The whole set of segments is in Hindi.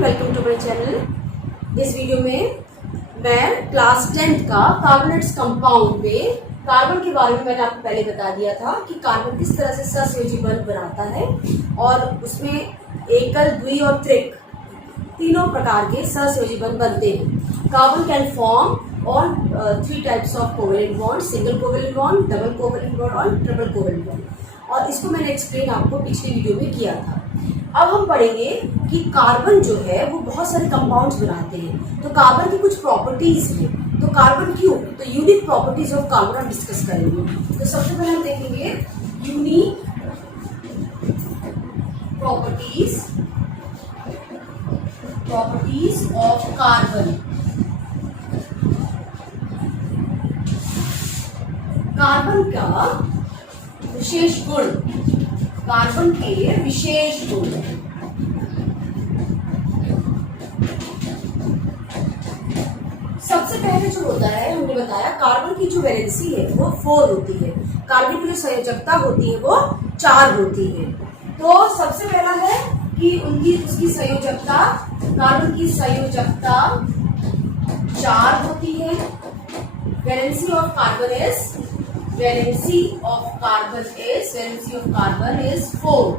Welcome to my channel. इस वीडियो में मैं क्लास 10th का कार्बोनेट्स कंपाउंड में कार्बन के बारे में मैंने आपको पहले बता दिया था कि कार्बन किस तरह से सहसंयोजी बंध बनाता है और उसमें एकल, द्वि और त्रिक तीनों प्रकार के सहसंयोजी बंध बनते हैं। Carbon can form on 3 types of covalent bond, single covalent bond, double covalent bond और ट्रिपल कोवेलेंट बॉन्ड। और इसको मैंने एक्सप्लेन आपको पिछली वीडियो में किया था। अब हम पढ़ेंगे कि कार्बन जो है वो बहुत सारे कंपाउंड्स बनाते हैं, तो कार्बन की कुछ प्रॉपर्टीज हैं। तो कार्बन क्यों, तो यूनिक प्रॉपर्टीज ऑफ कार्बन हम डिस्कस करेंगे। तो सबसे पहले हम देखेंगे unique properties of carbon. Carbon का विशेष गुण, कार्बन के विशेष गुण। सबसे पहले जो होता है, हमने बताया कार्बन की जो वैलेंसी है वो 4 होती है, कार्बन की जो संयोजकता होती है वो 4 होती है। तो सबसे पहला है कि उसकी संयोजकता, कार्बन की संयोजकता 4 होती है। Valency of carbon is 4.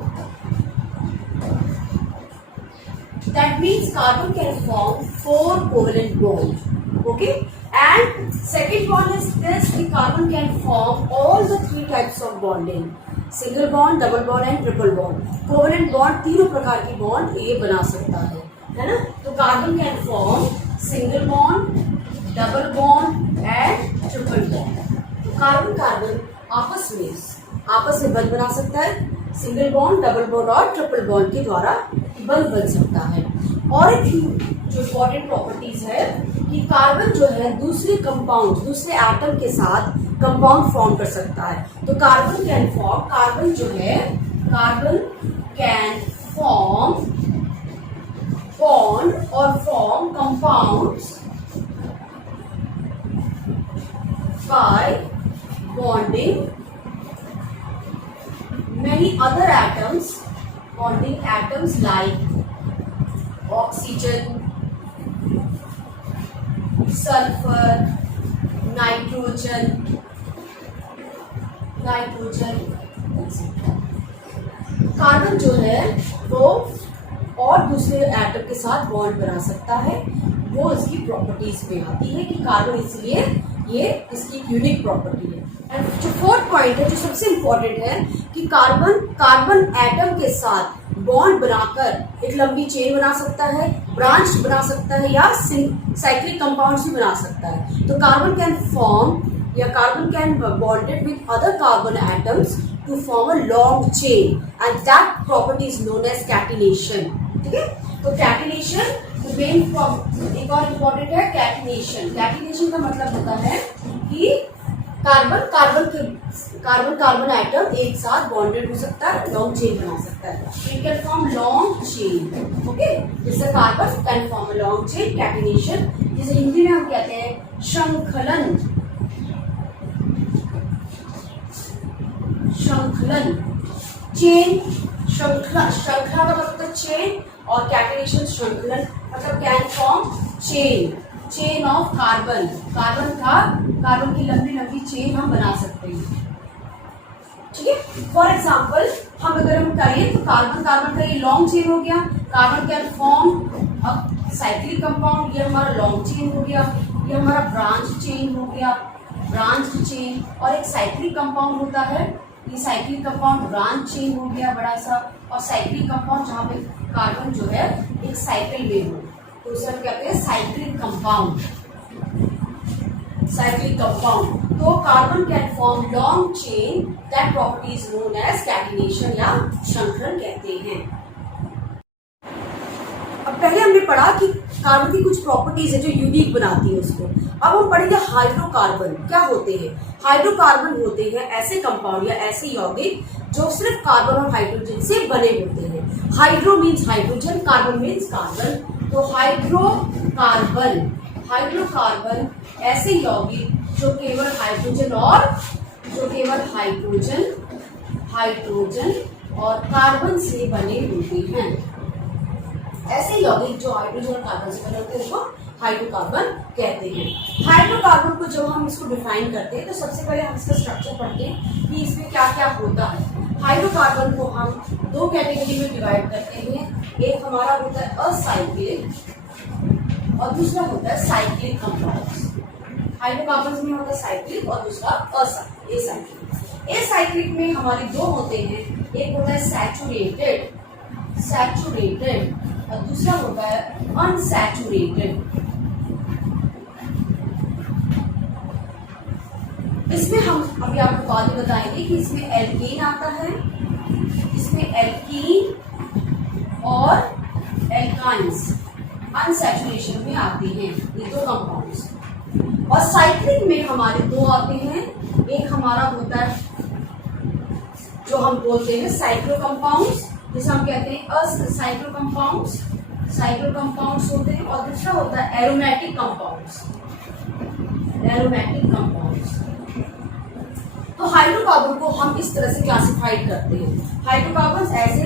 That means carbon can form 4 covalent bonds. Okay? And second one is this, the carbon can form all the 3 types of bonding. Single bond, double bond and triple bond. Covalent bond तीनों प्रकार की बॉन्ड ये बना सकता है ना? तो carbon can form single bond, double bond and triple bond. तो कार्बन आपस में बंध बना सकता है, सिंगल बॉन्ड, डबल बॉन्ड और ट्रिपल बॉन्ड के द्वारा बंध बन सकता है। और एक जो इम्पोर्टेंट प्रॉपर्टीज है कि कार्बन जो है दूसरे एटम के साथ कंपाउंड फॉर्म कर सकता है। तो कार्बन कैन फॉर्म बॉन्ड और form compounds by bonding many other atoms, bonding atoms like oxygen, sulfur, nitrogen, carbon जो है वो और दूसरे एटम के साथ बॉन्ड बना सकता है। वो इसकी प्रॉपर्टीज में आती है कि कार्बन, इसलिए ये इसकी यूनिक प्रॉपर्टी है। एंड जो 4th पॉइंट है, जो सबसे इंपॉर्टेंट है कि कार्बन एटम के साथ बॉन्ड बनाकर एक लंबी चेन बना सकता है, ब्रांच बना सकता है या साइक्लिक कंपाउंड्स भी बना सकता है। तो carbon can bonded with other carbon atoms to form a long chain and that property is known as catenation. ठीक है, तो कैटिनेशन एक और इम्पोर्टेंट है कैटिनेशन का मतलब होता है कि कार्बन एटम एक साथ बॉन्डेड हो सकता है, लॉन्ग चेन बना सकता है। It can form long chain. Okay, जिससे carbon can form a long chain, catenation, जिसे हिंदी में हम कहते हैं श्रृंखलन। चेन, श्रृंखला का मतलब चेन और कैटिनेशन श्रृंखलन मतलब can form chain of carbon की लंबी चेन हम बना सकते हैं। ठीक है, फॉर एग्जाम्पल अगर हम करें तो कार्बन का ये लॉन्ग चेन हो गया। कार्बन कैन फॉर्म अब साइक्लिक कंपाउंड, ये हमारा लॉन्ग चेन हो गया, ये हमारा ब्रांच चेन हो गया, और एक साइक्लिक कंपाउंड होता है, ये साइक्लिक कंपाउंड ब्रांच चेन हो गया बड़ा सा, और साइक्लिक कंपाउंड जहाँ पे कार्बन जो है एक साइकिल में हो, तो उसे हम कहते हैं साइक्लिक कंपाउंड। तो carbon can form long chain, that property is known as catenation या श्रृंखलन कहते हैं। अब पहले हमने पढ़ा कि कार्बन की कुछ प्रॉपर्टीज है जो यूनिक बनाती है उसको। अब हम पढ़ेंगे हाइड्रोकार्बन क्या होते हैं। हाइड्रोकार्बन होते हैं ऐसे कंपाउंड या ऐसे यौगिक जो सिर्फ कार्बन और हाइड्रोजन से बने होते हैं। Hydro means hydrogen, carbon means carbon. तो हाइड्रोकार्बन ऐसे यौगिक जो केवल हाइड्रोजन और कार्बन से बने होते हैं। ऐसे यौगिक जो हाइड्रोजन और कार्बन से बने होते हैं उसको हाइड्रोकार्बन कहते हैं। हाइड्रोकार्बन को जब हम इसको डिफाइन करते हैं तो सबसे पहले हम इसका स्ट्रक्चर पढ़ते हैं कि इसमें क्या क्या होता है। हाइड्रोकार्बन को हम दो कैटेगरी में डिवाइड करते हैं, एक हमारा होता है असाइक्लिक और दूसरा होता है साइक्लिक कंपाउंड्स। हाइड्रोकार्बन में होता है साइक्लिक और दूसरा असाइक्लिक। एसाइक्लिक में हमारे दो होते हैं, एक होता है सैचुरेटेड और दूसरा होता है अनसैचुरेटेड। इसमें हम अभी आपको बाद में बताएंगे कि इसमें एल्केन आता है, इसमें एल्कीन और एल्काइंस अनसैचुरेशन में आती हैं, ये दो कंपाउंड्स। और साइक्लिक में हमारे दो आते हैं, एक हमारा होता है जो हम बोलते हैं साइक्लो कंपाउंड्स, जिसे हम कहते हैं साइक्लो कंपाउंड्स होते हैं, और दूसरा होता है एरोमेटिक कंपाउंड्स। तो हाइड्रोकार्बन को हम इस तरह से क्लासिफाइड करते हैं। हाइड्रोकार्बन ऐसे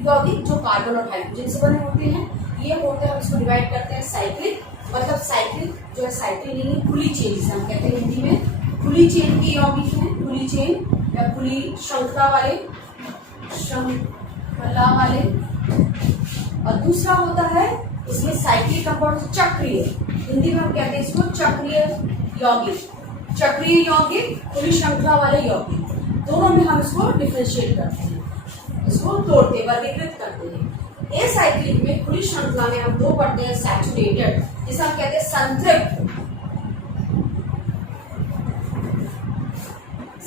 यौगिक जो कार्बन और हाइड्रोजन से बने होते हैं, ये होते हैं, हम इसको डिवाइड करते हैं साइक्लिक, मतलब साइक्लिक जो है साइकिल नहीं, खुली चेन जिसे हम कहते हैं हिंदी में, खुली चेन के यौगिक हैं, खुली चेन या खुली श्रृंखला वाले। और दूसरा होता है इसमें साइक्लिक कंपाउंड चक्रीय, हिंदी में हम कहते हैं इसको चक्रीय यौगिक, खुली श्रृंखला वाले यौगिक। दोनों में हम इसको डिफरेंशिएट करते हैं, इसको तोड़ते वर्गीकृत करते हैं। एसाइक्लिक में खुली श्रृंखला में हम दो पढ़ते हैं, सैचुरेटेड जिसे हम कहते हैं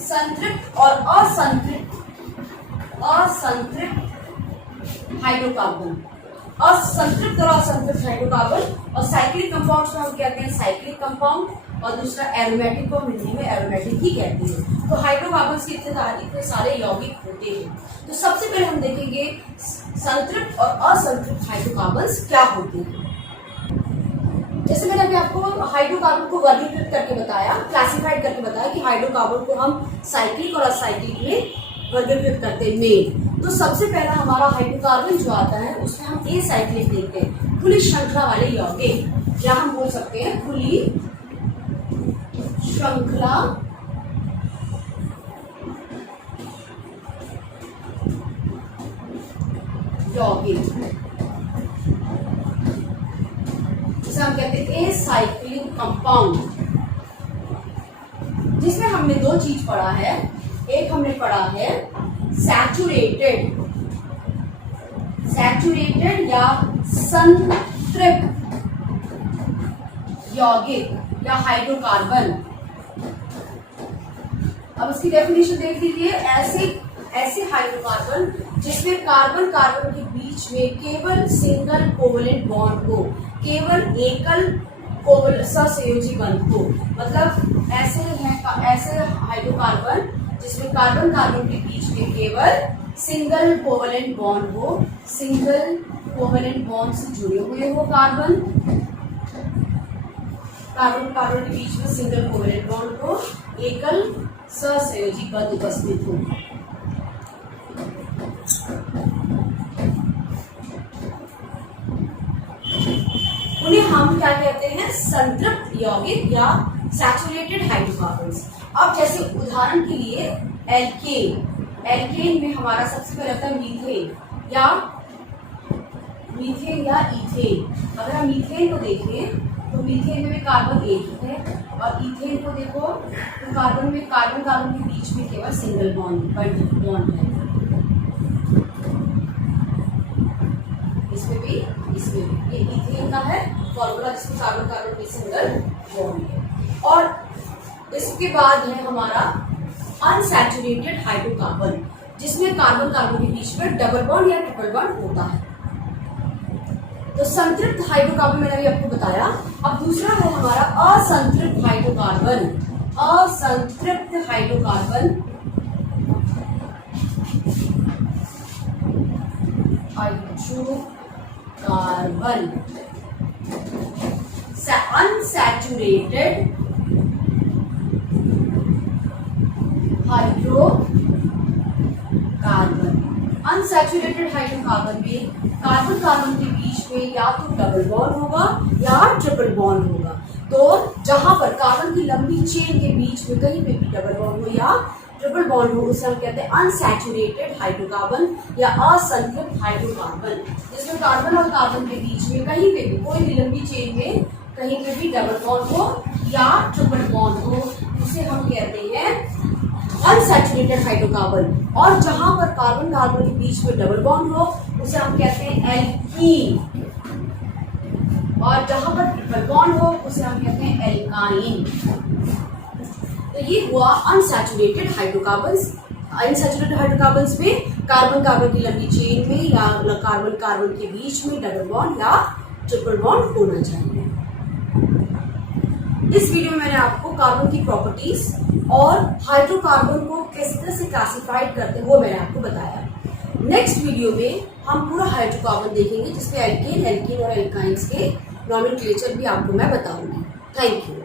संतृप्त और असंतृप्त हाइड्रोकार्बन। असंतृप्त और असंतृप्त हाइड्रोकार्बन। और साइक्लिक कंपाउंड्स में हम कहते हैं साइक्लिक कंपाउंड, और दूसरा एरोमेटिक को हिंदी में एरोमेटिक ही कहते हैं। तो हाइड्रोकार्बन के इतने सारे यौगिक होते हैं। तो सबसे पहले हम देखेंगे संतृप्त और असंतृप्त हाइड्रोकार्बन क्या होते हैं। जैसे मैंने अभी आपको हाइड्रोकार्बन को वर्गीकृत करके बताया, क्लासिफाइड करके बताया कि हाइड्रोकार्बन को हम साइक्लिक और असाइक्लिक में वर्गीकृत करते हैं मेन। तो सबसे पहला हमारा हाइड्रोकार्बन जो आता है उसमें हम ए साइक्लिक देखते हैं, खुली श्रृंखला वाले यौगिक, या हम बोल सकते हैं खुली श्रृंखला यौगिक, जिसे हम कहते हैं ए साइक्लिक कंपाउंड, जिसमें हमने दो चीज पढ़ा है। एक हमने पढ़ा है सैचुरेटेड या संतृप्त यौगिक या हाइड्रोकार्बन। अब इसकी डेफिनेशन देख लीजिए, ऐसे हाइड्रोकार्बन जिसमें कार्बन के बीच में केवल सिंगल कोवलेंट बॉन्ड हो, केवल एकल सहसंयोजी बंध हो। मतलब ऐसे हाइड्रोकार्बन जिसमें कार्बन के बीच में केवल सिंगल कोवलेंट बॉन्ड हो, सिंगल कोवलेंट बॉन्ड से जुड़े हुए हो कार्बन के बीच में सिंगल कोवलेंट बॉन्ड हो, एकल सहसंयोजी बंध उपस्थित हो। उन्हें हम क्या कहते हैं, संतृप्त यौगिक या सैचुरेटेड हाइड्रोकार्बन्स। अब जैसे उदाहरण के लिए एल्केन में हमारा सबसे पहले होता है मीथेन या इथेन। अगर हम मीथेन को देखें तो मीथेन में कार्बन एक है, और इथेन को देखो तो कार्बन के बीच में केवल सिंगल बॉन्ड है। इसमें भी ये इथेन का है फॉर्मूला, जिसमें कार्बन में सिंगल बॉन्ड है। और इसके बाद है हमारा अनसैचुरेटेड हाइड्रोकार्बन, जिसमें कार्बन के बीच में डबल बॉन्ड या ट्रिपल बॉन्ड होता है। तो संतृप्त हाइड्रोकार्बन मैंने अभी आपको बताया। अब दूसरा है हमारा असंतृप्त hydrocarbon. Unsaturated hydrocarbon. Unsaturated hydrocarbon में कार्बन के बीच में या तो डबल बॉन्ड होगा या ट्रिपल बॉन्ड होगा। तो जहां पर कार्बन की लंबी चेन के बीच में कहीं पे भी डबल बॉन्ड हो या ट्रिपल बॉन्ड हो उसे हम कहते हैं अनसैचुरेटेड हाइड्रोकार्बन या असंतृप्त हाइड्रोकार्बन, जिसमें कार्बन और कार्बन के बीच में कहीं पे भी कोई भी लंबी चेन में कहीं पे भी डबल बॉन्ड हो या ट्रिपल बॉन्ड हो उसे हम कहते हैं अनसैचुरेटेड हाइड्रोकार्बन। और जहां पर कार्बन कार्बन के बीच में डबल बॉन्ड हो उसे हम कहते हैं एल्कीन, और जहां पर ट्रिपल बॉन्ड हो उसे हम कहते हैं एल्काइन। तो ये हुआ अनसैचुरेटेड हाइड्रोकार्बन्स। अनसैचुरेटेड हाइड्रोकार्बन्स में कार्बन कार्बन की लंबी चेन में या कार्बन कार्बन के बीच में डबल बॉन्ड या ट्रिपल बॉन्ड होना चाहिए। इस वीडियो में मैंने आपको कार्बन की प्रॉपर्टीज और हाइड्रोकार्बन को किस तरह से क्लासिफाइड करते हैं वो मैंने आपको बताया। नेक्स्ट वीडियो में हम पूरा हाइड्रोकार्बन देखेंगे जिसमें एल्केन, एल्कीन और एल्काइंस के नॉमेनक्लेचर भी आपको मैं बताऊंगी। Thank you.